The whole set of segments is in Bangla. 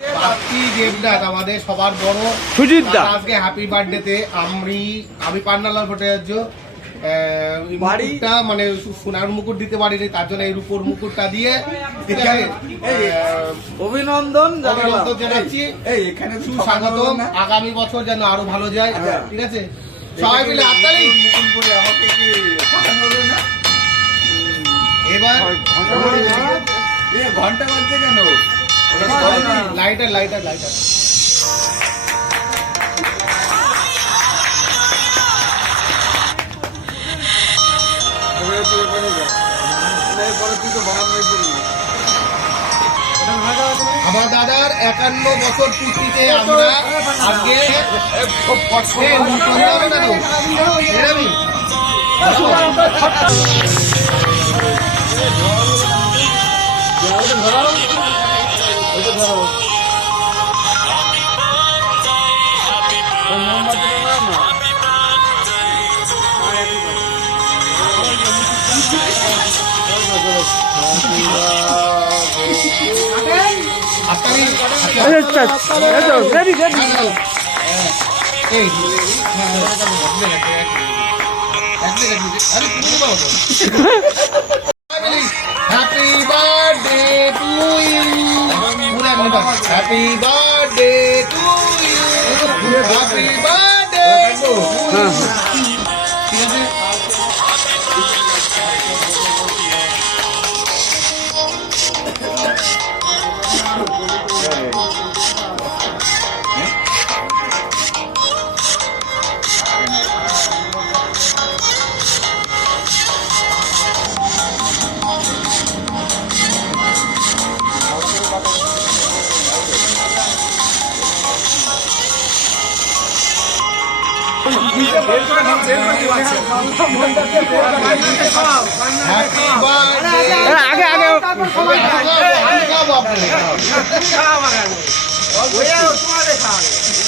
দেবনাথ আমাদের সবার বড় সুজিত দা আজকে হ্যাপি বার্থডেতে আমি পান্নালাল ভট্টাচার্য মুকুটটা মানে সোনার মুকুট দিতে পারিনি, তার জন্য এই রূপোর মুকুটটা দিয়ে ঠিক আছে অভিনন্দন জানাচ্ছি। সুস্বাগতম, আগামী বছর যেন আরো ভালো যায়। ঠিক আছে, সবাই মিলে হাততালি। এবার ঘন্টা বাজছে কেন? লাইটার আমার দাদার 51 বছর পূর্তিতে আমরা আজকে happy birthday to you, happy birthday to you, happy birthday to you. ঠিক আছে,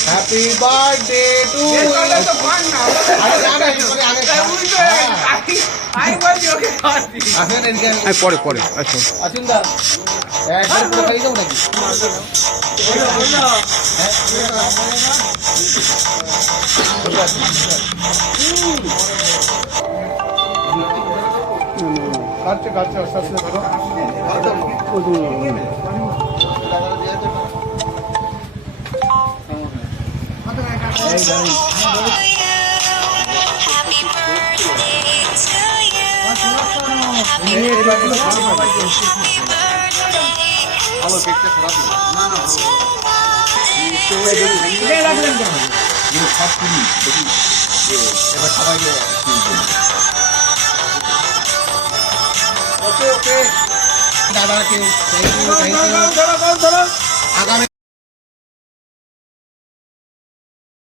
হ্যাপি বার্থডে টু পরে পরে আসুন দা একদম খাই যাবো নাকি? কাটছে আস্তে আস্তে ধরো। দাদাকে আগামী